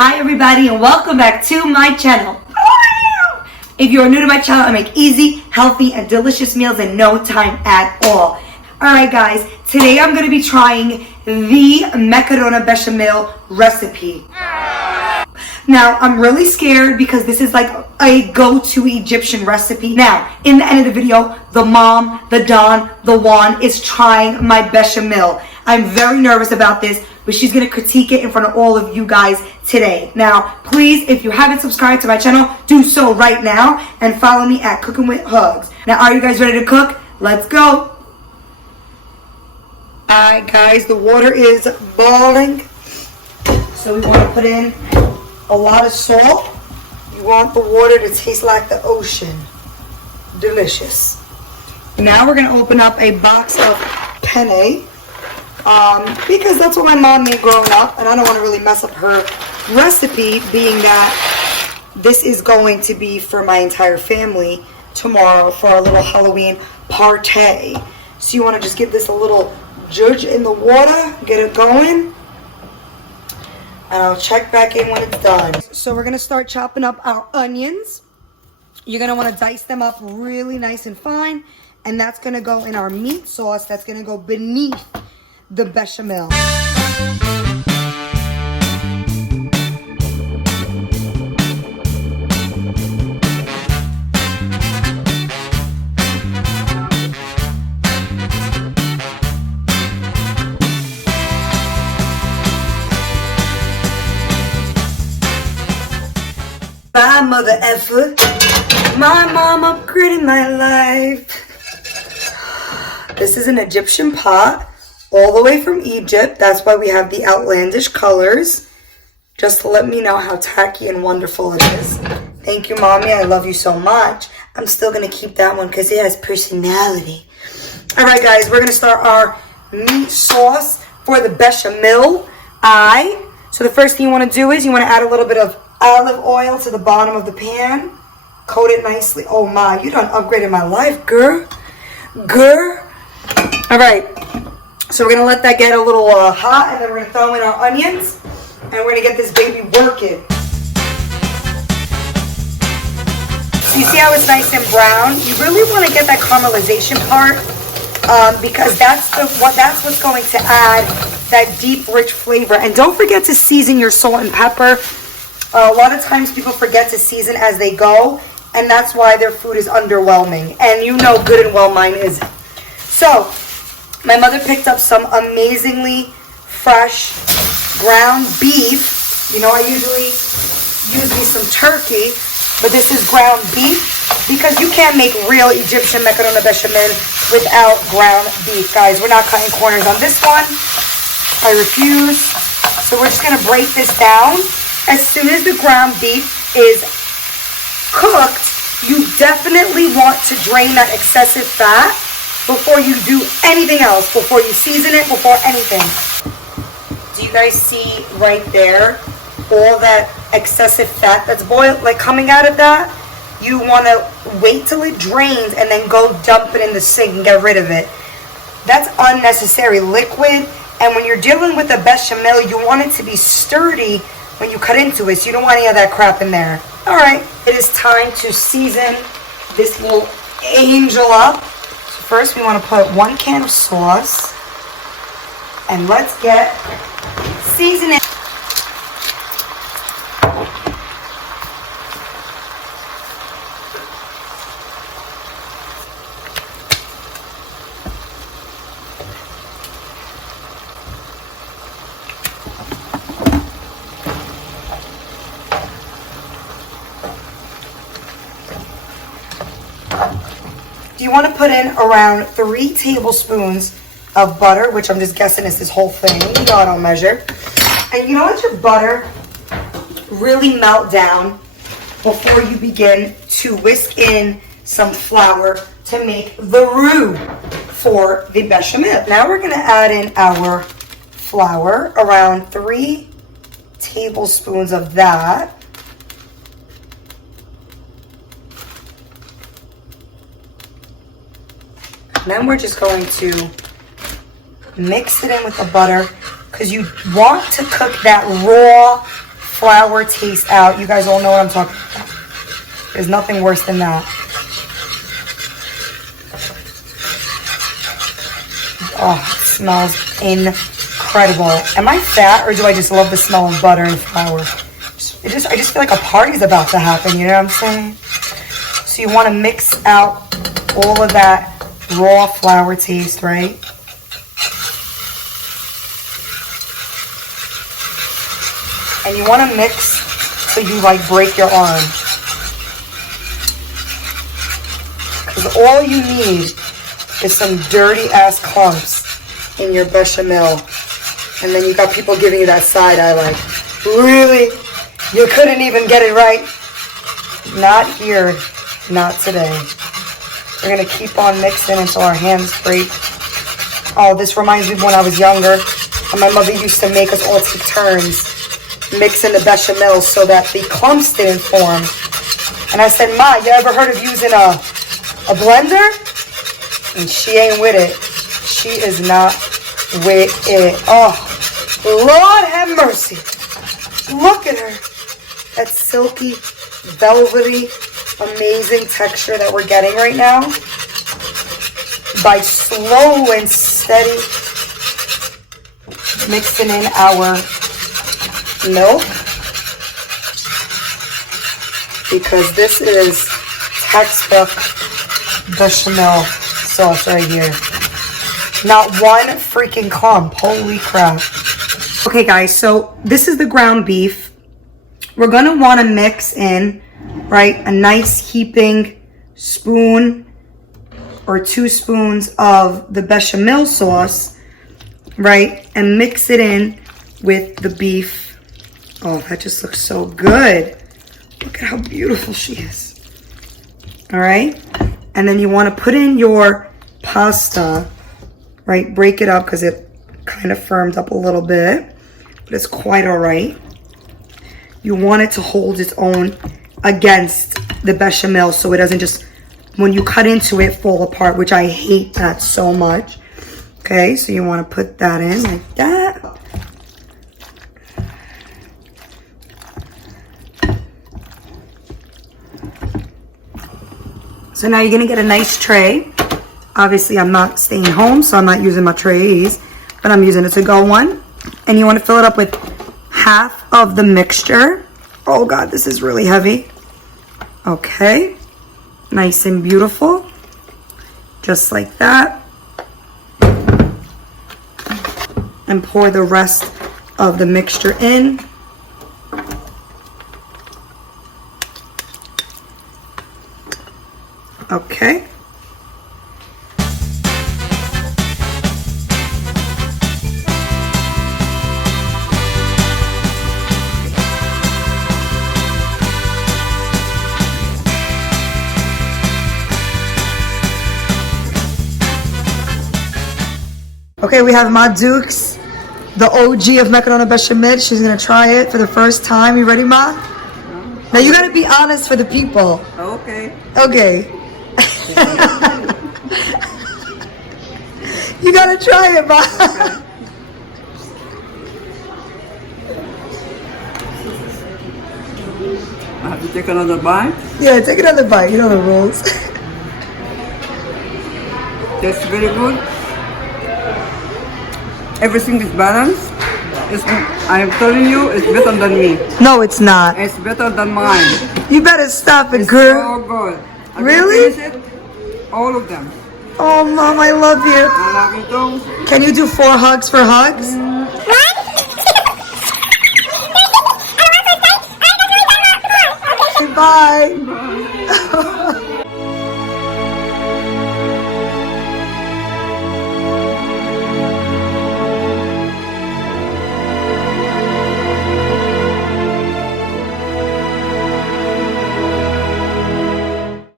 Hi everybody and welcome back to my channel. If you're new to my channel, I make easy, healthy, and delicious meals in no time at all. Alright guys, today I'm going to be trying the Macaroni Bechamel recipe. Now, I'm really scared because this is like a go-to Egyptian recipe. Now, in the end of the video, the mom, the Don, the Juan is trying my bechamel. I'm very nervous about this, but she's going to critique it in front of all of you guys today. Now, please, if you haven't subscribed to my channel, do so right now and follow me at Cooking with Hugs. Now, are you guys ready to cook? Let's go. Alright guys, the water is boiling. So we want to put in a lot of salt. You want the water to taste like the ocean. Delicious. Now we're going to open up a box of penne. Because that's what my mom made growing up, and I don't want to really mess up her recipe, being that this is going to be for my entire family tomorrow for our little Halloween party. So you want to just give this a little judge in the water, get it going, and I'll check back in when it's done. So we're going to start chopping up our onions. You're going to want to dice them up really nice and fine, and that's going to go in our meat sauce that's going to go beneath the bechamel. My mother effort, my mom upgraded my life. This is an Egyptian pot, all the way from Egypt. That's why we have the outlandish colors, just to let me know how tacky and wonderful it is. Thank you, Mommy. I love you so much. I'm still going to keep that one because it has personality. All right, guys, we're going to start our meat sauce for the bechamel. So the first thing you want to do is you want to add a little bit of olive oil to the bottom of the pan. Coat it nicely. Oh, my, you done upgraded my life, girl. All right. So we're going to let that get a little hot, and then we're going to throw in our onions, and we're going to get this baby working. So you see how it's nice and brown? You really want to get that caramelization part because that's what's going to add that deep, rich flavor. And don't forget to season your salt and pepper. A lot of times people forget to season as they go, and that's why their food is underwhelming. And you know good and well mine isn't. So my mother picked up some amazingly fresh ground beef. You know, I usually use me some turkey, but this is ground beef because you can't make real Egyptian macaroni bechamel without ground beef. Guys, we're not cutting corners on this one. I refuse. So we're just going to break this down. As soon as the ground beef is cooked, you definitely want to drain that excessive fat before you do anything else, before you season it, before anything. Do you guys see right there all that excessive fat that's boiled, like coming out of that? You want to wait till it drains and then go dump it in the sink and get rid of it. That's unnecessary liquid, and when you're dealing with a bechamel, you want it to be sturdy when you cut into it, so you don't want any of that crap in there. All right, it is time to season this little angel up. First, we want to put 1 can of sauce, and let's get seasoning. You want to put in around 3 tablespoons of butter, which I'm just guessing is this whole thing. You know I don't measure. And you know, let your butter really melt down before you begin to whisk in some flour to make the roux for the bechamel. Now we're going to add in our flour, around 3 tablespoons of that. Then we're just going to mix it in with the butter because you want to cook that raw flour taste out. You guys all know what I'm talking about. There's nothing worse than that. Oh, it smells incredible. Am I fat, or do I just love the smell of butter and flour? I just feel like a party's about to happen, you know what I'm saying? So you want to mix out all of that raw flour taste, right? And you want to mix so you like break your arm. Because all you need is some dirty ass clumps in your bechamel. And then you got people giving you that side eye like, really? You couldn't even get it right? Not here, not today. We're gonna keep on mixing until our hands break. Oh, this reminds me of when I was younger, and my mother used to make us all take turns mixing the bechamel so that the clumps didn't form. And I said, Ma, you ever heard of using a blender? And she ain't with it. She is not with it. Oh, Lord have mercy. Look at her. That silky, velvety, amazing texture that we're getting right now. By slow and steady mixing in our milk. Because this is textbook bechamel sauce right here. Not one freaking clump. Holy crap. Okay guys, so this is the ground beef. We're going to want to mix in, right, a nice heaping spoon or 2 spoons of the bechamel sauce, right, and mix it in with the beef. Oh, that just looks so good. Look at how beautiful she is. All right, and then you want to put in your pasta, right, break it up because it kind of firmed up a little bit, but it's quite all right. You want it to hold its own against the bechamel so it doesn't just, when you cut into it, fall apart, which I hate that so much. Okay, so you want to put that in like that. So now you're going to get a nice tray. Obviously, I'm not staying home, so I'm not using my trays, but I'm using a to-go one. And you want to fill it up with half of the mixture. Oh God, this is really heavy. Okay, nice and beautiful, just like that. And pour the rest of the mixture in. Okay. Okay, we have Ma Dukes, the OG of Macaroni Bechamel. She's gonna try it for the first time. You ready, Ma? Now you gotta be honest for the people. Okay. Okay. You gotta try it, Ma. Okay. I have to take another bite. Yeah, take another bite. You know the rules. Tastes very good. Everything is balanced. I'm telling you, it's better than me. No, it's not. It's better than mine. You better stop it, It's girl. so good. I Really? can finish it, all of them. Oh, Mom, I love you. I love you too. Can you do 4 hugs for hugs? Bye.